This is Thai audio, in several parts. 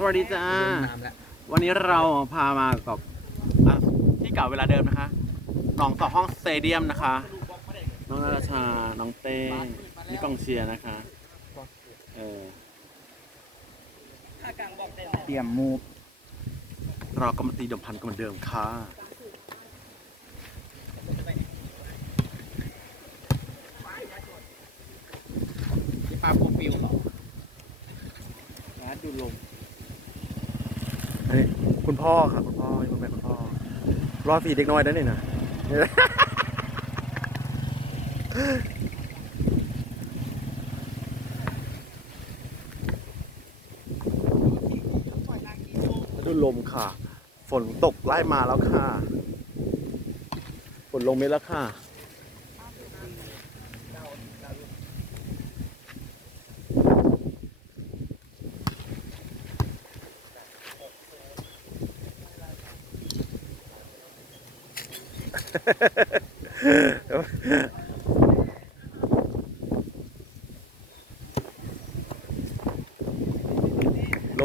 สวัสดีจ้า น้ำแล้ววันนี้เราพามากับอะที่เก่าเวลาเดิมนะคะหนองต่อห้องสเตเดียมนะคะ น้องนาราชา น้องเต้นี่กองเชียร์นะคะ เออ เตรียมมูฟเราก็มาตีเดมพันกันเหมือนเดิมค่ะ ที่ปลาโปรฟิวเหรอร้านดูลม อันนี้คุณ พ่อค่ะคุณพ่อนี่คุณแม่คุณพ่อรอฝีเด็กน้อยนั่นนี่นะดูลมค่ะ ฝนตกไล่มาแล้วค่ะ ฝนลงเม็ดแล้วค่ะ ล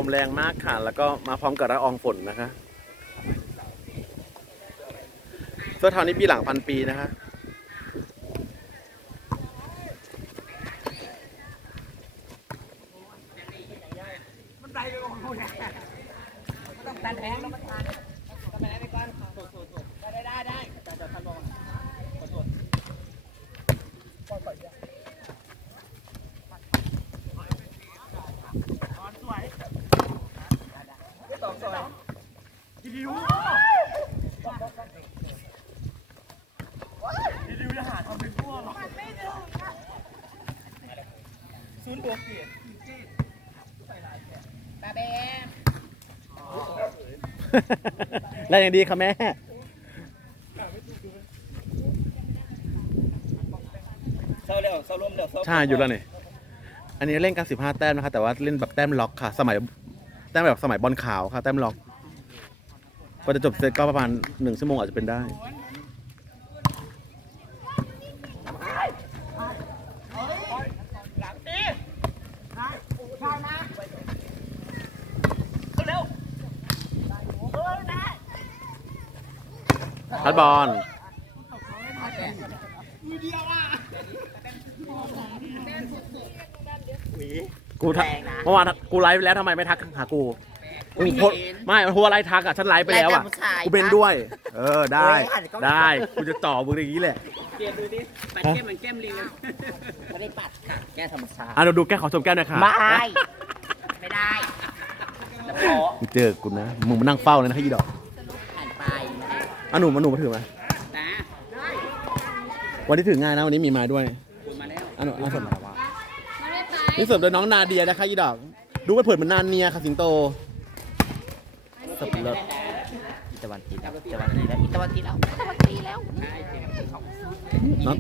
มแรงมากค่ะ แล้วก็มาพร้อมกับระอองฝนนะคะเสื้อเท้านี้ปีหลังพันปีนะคะ ต้องตันแทงแล้วมันทานทำไมไม่ก้อนโทษโทษโทษได้ได้ได้แต่แต่ทันบอกขอโทษก้อนก่อนเดียวสวยตอบสวยดีดิวดีดิวจะหาทำเป็นตัวหรอศูนย์บวกเกียร ติตาแดงแล้วอย่างดีค่ะแม่ เศร้าแล้วเศร้าลมแล้วเศร้าใช่อยู่แล้วนี่อันนี้เล่นกันสิบห้าแต้มนะคะแต่ว่าเล่นแบบแต้มล็อกค่ะ สมัยแต้มแบบสมัยบอลขาวค่ะ แต้มล็อกก็จะจบเซตก็ประมาณหนึ่งชั่วโมงอาจจะเป็นได้หลังตีได้ข้าวมาเร็วเออได้พัดบอล มือเดียวอะ กูทักแรงนะเมื่อวานกูไลฟ์ไปแล้วทำไมไม่ทักหากูกูโพสต์ไม่มันโพสต์อะไรทักอะฉันไลฟ์ไปแล้วอะรายการผู้ชายกูเป็นด้วย เออได้โอ้ยหันกล้อง ได้กูจะต่อมึงอย่างนี้แหละเกียร์ดูดิปัดแก้มเหมือนแก้มลิงเลยไม่ได้ปัดค่ะแก้ธรรมชาติอะเราดูแก้วขอชมแก้วหน่อยค่ะไม่ไม่ได้แล้วพอมึงเจอกูนะมึงมานั่งเฝ้าเลยนะให้ยีดอกผ่านไปอะหนูมาหนูมาถือมานะวันที่ถืองานนะวันนี้มีมาด้วยคุณมาแล้วอะหนูอะสด นี่เสิร์ฟโดยน้องนาเดียนะคะยีดอกดูว่าเผิดเหมันนานเนียค่ะสิงโตสับเลิศอิตาวันตีแล้วอิตาวันตีแล้วอิตาวันตีแล้วอิตาวันตีแล้วน้อง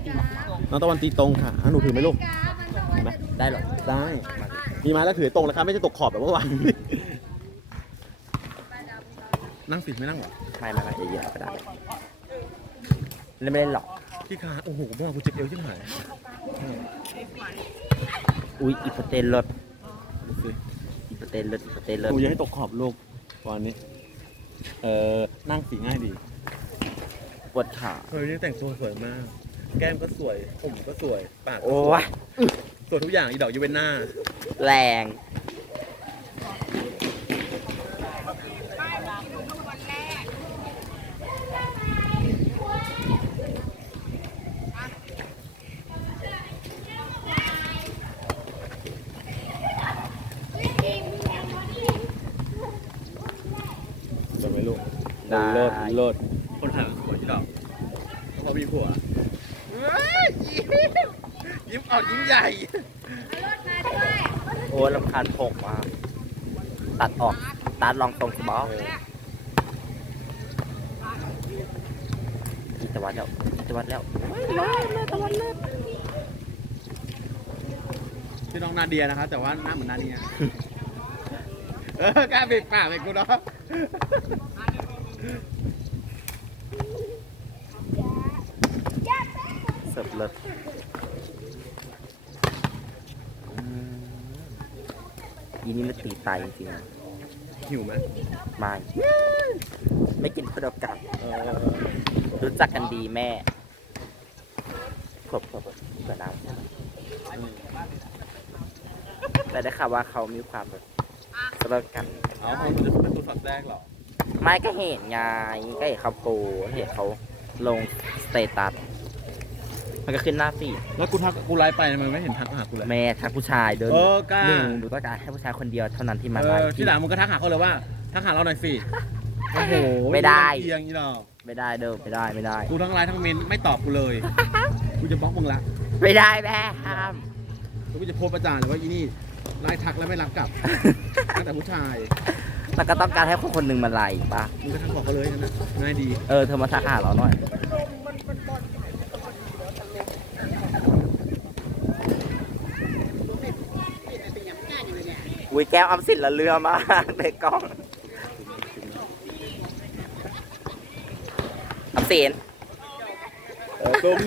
น้องตะวันตีตรงค่ะอะหนูถือไหมลูกเห็นไหมได้เหรอได้มีไม้แล้วถือตรงแล้วครับไม่ใช่ตกขอบแบบเมื่อวานนั่งสิไม่นั่งหรอไม่ไม่ไม่อย่าเหยียบกระดาษเล่นไม่เล่นหรอกพี่คาโอ้โหเมื่อวานกูเจ็บเอวชิบหาย อุ้ยอิปเตนเลิศดูสิอิปเตนเลิศอิปเตนเลิศกูอย่าให้ตกขอบลูกวันนี้ เออนั่งสีง่ายดีปวดขาเฮ้ยนี่แต่งตัวสวยมาก แก้มก็สวย ผมก็สวย ปากก็โอ้สวยยสวยทุกอย่าง อีดอกยูเวนหน้า แรง สวยไหม ลูกเลิศเลิศคนถ่ายมันสวยที่ดอกพอมีผัวยิ้มออกยิ้มใหญ่โอ้ยลำคาญผมมากตัดออกตัดลองตรงสบออิตาวันแล้วอิตาวันแล้วชื่อน้องนาเดียนะคะแต่ว่าหน้าเหมือนนาเนียเออกล้าปิดปากเลยกูเนาะ เสิร์ฟเลิศอี นี่มันตีตายจริงๆหิวไหมไม่ ไม่กินเพื่อเดียวกันเออรู้จักกันดีแม่เผื่อเผื่อเผื่อน้ำแต่ได้ข่าวว่าเขามีความแบบเลิกกัน เอาคนมันจะเป็นตัวสอดแทรกเหรอไม่ก็เห็นไงก็เห็นเขาโปรเห็นเขาลงสเตตัส มันก็ขึ้นหน้าฟีดแล้วกูทักกูไลฟ์ไปทำไมไม่เห็นทักมาหากูเลย แม่ทักผู้ชายเดินเออกล้า หนึ่งหนูต้องการให้ผู้ชายคนเดียวเท่านั้นที่มาเอไลอฟ์ ที่หลังมึงก็ทักหาเขาเลยว่าทักหาเราหน่อยสิโอ้โหไม่ได้ เอียงอีดอกไม่ได้เด้อไม่ได้ไม่ได้ กูทั้งไลน์ทั้งเมนไม่ตอบกูเลยกูจะบล็อกมึงละไม่ได้แม่ห้าม แล้วกูจะโพสต์ประจานเลยว่าอีนี่ไลน์ทักแล้วไม่รับกลับตั้งแต่ผู้ชายแล้วก็ต้องการให้คนคนหนึ่งมาไลค์ปะมึงก็ทักบอกเขาเลยนั่นนะง่ายดี เออเธอมาทักหาเราหน่อย อุ้ยแก้วอำสินละเรือมากในกล้องอำสินเออตุ้ม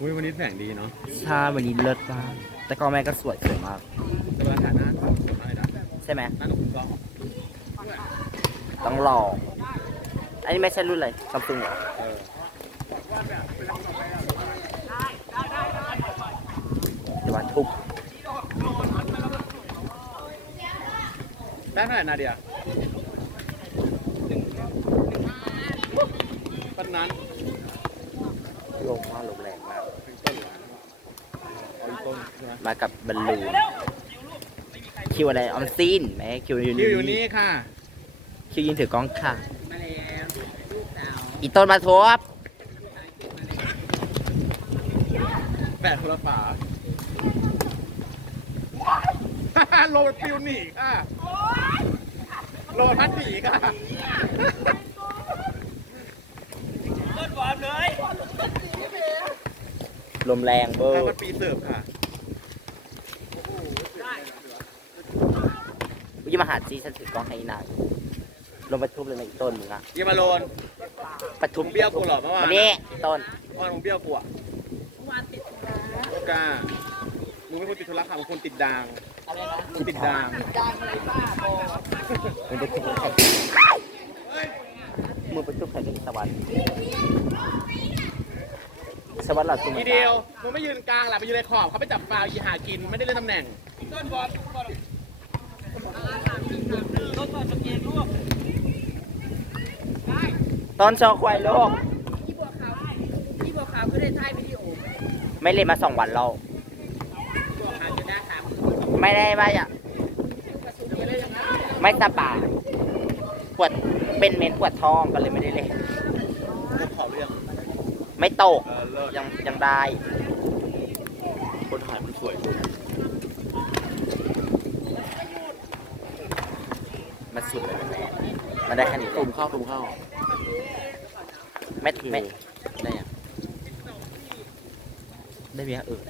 อุ้ยวันนี้แสงดีเนาะ ใช่วันนี้เลิศมาก แต่กล้องแม่ก็สวยสวยมาก ช่ไหมหน้าหนุ่มกล้องต้องลองอันนี้ไม่ใช่รุ่นอะไรซัมซุงเหรอเออเดี๋ยววันทุบแป้งเท่าไหร่นาเดียปันนั้นลงมากลงแรงมากเอาอีกต้นใช่ไหมมากับบอลลูน คิวอะไรออมซีนไหมคิวอยู่คิวอยู่นี่ค่ะ คิวยินถือกล้องค่ะอีต้นมาทบแปดคนละฝาโลมันปิวหนีค่ะ โลมันพัดหนีค่ะลมแรงเบอถ้าร์มันปีเสิร์ฟค่ะ วิมาหาจีฉันถือกล้องให้นางลงไปทุบเลยนะอีต้นมึงอะเยี่ยมาโลนประทุบมึงเบี้ยวกูเหรอเมื่อวานมานี่อีต้นเมื่อวานมึงเบี้ยวกูอะกล้ามึงไม่ควรติดธุระค่ะมึงควรติดด่างมึงติดด่างมึงไปทุบใครมึงไปทุบใครกับอีสวรรค์สวรรค์หลับตุ้มทีเดียวมึงไม่ยืนกลางแหละไปยืนในขอบเขาไปจับฟาวล์ยีหากินไม่ได้เล่นตำแหน่งต้น โชว์ควายโลก ที่บัวขาวที่บัวขาวก็ได้ถ่ายวิดีโอไปไม่เล่นมาสองวันแล้วบัวขาวจะได้ถามไม่ได้ว่าอะกระสุนเยอะเลยนะไม่สบายปวดเป็นเมนปวดท้องก็เลยไม่ได้เล่นกูขอเรื่องไม่ตก เออเลิกยังยังได้คนถ่ายมันสวย มาสุดเลยแม่มาได้แค่นี้ตุ่มเข้าตุ่มเข้าไม่ไม่ได้ยังได้เมียเออ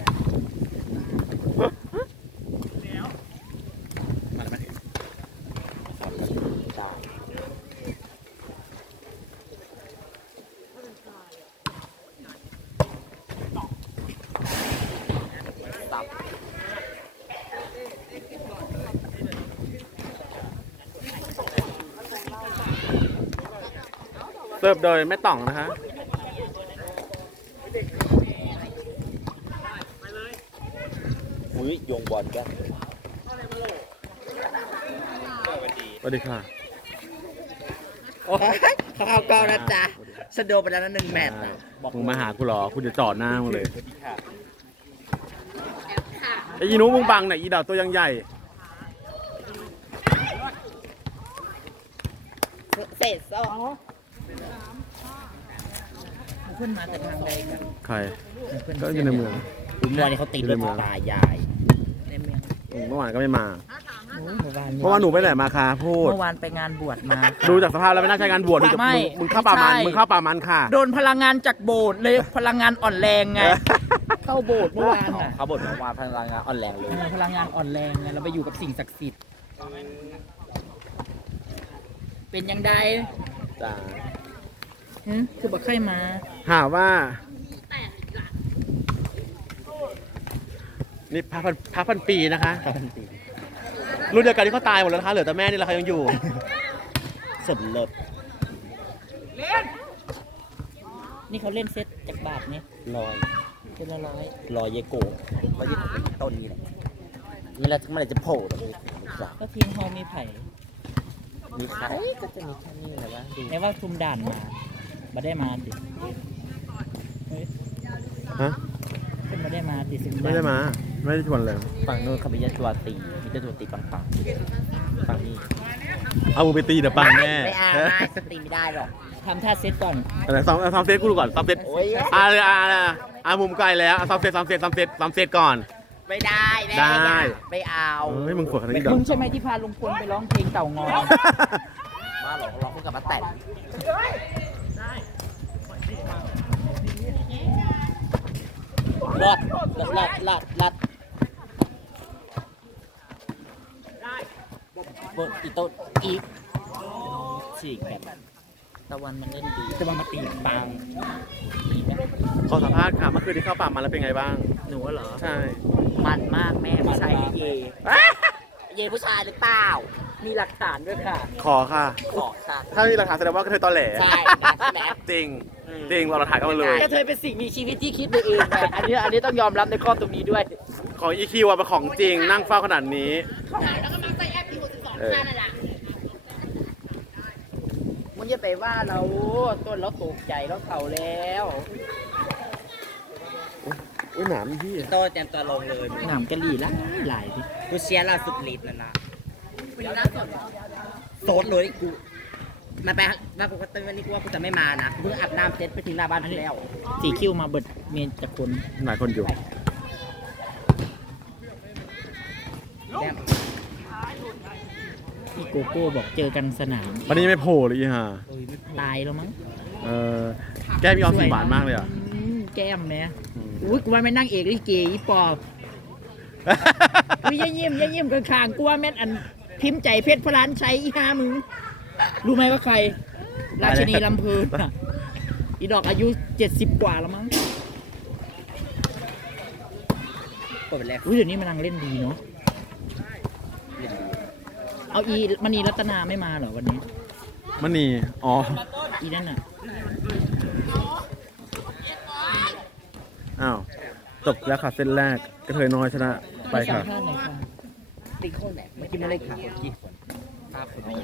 มาแล้วไหม ได้สับ เสิร์ฟโดยแม่ต่องนะคะอุ้ยโยงบอลกันสวัสดีค่ะโอ้ยเขาเข้ากล้องนะจ๊ะสะดวกไปแล้วนะหนึ่งแมตช์น่ะบอกมึงมาหากูเหรอกูจะจอดหน้ามึงเลยไอ้ยีนุมึงบังหน่อยอีดาวตัวยังใหญ่ เสร็จสอง ขึ้นมาแต่ทางใดกันใครก็อยู่ในเมืองอุ้มเมื่อนี้เขาตีอยู่รในถเมืองตายายในเมืองเมื่อวานก็ไม่มาเมื่อวานเพราะว่าหนูไปไหนมาคะพูด เมื่อวานไปงานบวชมา ดูจากสภาพแล้วไม่น่าใช่งานบวชดูจากไม่มึงมึงเข้าป่ามัน ไม่ใช่ มึงเข้าป่ามันค่ะ โดนพลังงานจากโบสถ์เลยพลังงานอ่อนแรงไง เข้าโบสถ์เมื่อวานน่ะเขาบ่นเมื่อวานพลังงานอ่อนแรงเลยเออพลังงานอ่อนแรงไงเราไปอยู่กับสิ่งศักดิ์สิทธิ์เป็นยังไงจ้าหืมคือบอกใครมา หาว่า นี่พระพันพระพันปีนะคะรุ่นเดียวกันที่เขาตายหมดแล้วนะคะเหลือแต่แม่นี่แหละเขายังอยู่สุดเลิศนี่เขาเล่นเซตจากบาทนี่ลอยเป็นละร้อยลอยเยโกะลอยเยโกะเป็นต้นนี่แหละนี่แหละเมื่อไหรจะโผล่ตรงนี้จ้ะก็ทีมเฮามีไผ่มีใครก็จะมีแค่นี้แหละวะดูแม้ว่าทุมด่านมา มาได้มาดิเฮ้ยฮะขึ้นมาได้มาดิสิไม่ได้มา ไม่ได้ชวนเลย ฝั่งนู้นเขามีแต่ตัวตีมีแต่ตัวตีปังปังๆฝั่งนี้เอามือไปตีเดี๋ยวปังแน่ไม่เอาไม่สตรีไม่ได้หรอกทำท่าเซตก่อนอะไรซ้อมเอาซ้อมเซตกูดูก่อนซ้อมเซตโอ้ยอ่าเลยอ่าอ่าอ่ามุมไกลแล้วอะซ้อมเซตซ้อมเซตซ้อมเซตซ้อมเซตก่อน ไม่ได้แม่ได้ไม่เอาเฮ้ยมึงปวดขนาดนี้เดี๋ยวมึงใช่ไหมที่พาลุงพลไปร้องเพลงเต่างอยมาหรอกร้องคู่กับมาแต่น รอดรอดรอดรอดรอดบทอีโต้อีกฉีกแบบตะวันมันเล่นดีจะมามาตีปังขอสัมภาษณ์ค่ะเมื่อคืนที่เข้าป่ามาแล้วเป็นไงบ้าง หนูเหรอ ใช่ มันมากแม่ไม่ใช่เยเย็นผู้ชายหรือเปล่า มีหลักฐานด้วยค่ะขอค่ะ ขอค่ะถ้ามีหลักฐานแสดงว่ากระเทยตอแหลใช่ใช่ไหม จริงจริงเราหลักฐานก็มาเลยก็เธอเป็นสิ่งมีชีวิตที่คิดไปเองไงอันนี้อันนี้ต้องยอมรับในข้อตรงนี้ด้วย ของ EQ อะเป็นของจริงนั่งเฝ้าขนาดนี้เออมึงจะไปว่าเราต้นเราตกใจเราเข่าแล้วอุ้ยหนามพี่โตเตรียมตัวลงเลยหนามกะหรี่หลายหลายดิกูเชียร์เราสุดฤทธิ์ แล้วนะโซดเลยกูมาไปมาปกติวันนี้กูว่ากูจะไม่มานะกูเพิ่งอาบน้ำเสร็จไปถึงหน้าบ้านกูแล้วสีคิ้วมาเบิดเมนจากคนหลายคนอยู่แม่พี่โกโก้บอกเจอกันสนามวันนี้ยังไม่โผล่เลยอีห่าตายแล้วมั้งเออแก้มพี่ออมสีหวานมากเลยอะอืมแก้มแม่อืมอุ้ยกูว่าแม่นนั่งเอกลิเกอีปอบอุ้ยอย่ายิ้มอย่ายิ้มข้างๆกูว่าแม่นอัน พิมพ์ใจเพชรพลานชัยอีห้ามึง รู้ไหมว่าใคร ราชินีลำเพลินอะอีดอกอายุเจ็ดสิบกว่าแล้วมั้งเปิดไปแล้วอุ้ยเดี๋ยวนี้มันนังเล่นดีเนาะเล่นดีเอาอีมณีรัตนาไม่มาเหรอวันนี้มันนี่อ๋ออีนั่นน่ะอ้าวจบแล้วค่ะเส้นแรกกระเทยน้อยชนะไปสัค่ะมภาษณ์หน่อยค่ะ ตีโค้งแหละเมื่อกี้ไม่ได้ขาคนกี่คนภาพคนไม่ได้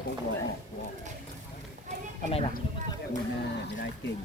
ทำไมล่ะไม่ได้เก่ง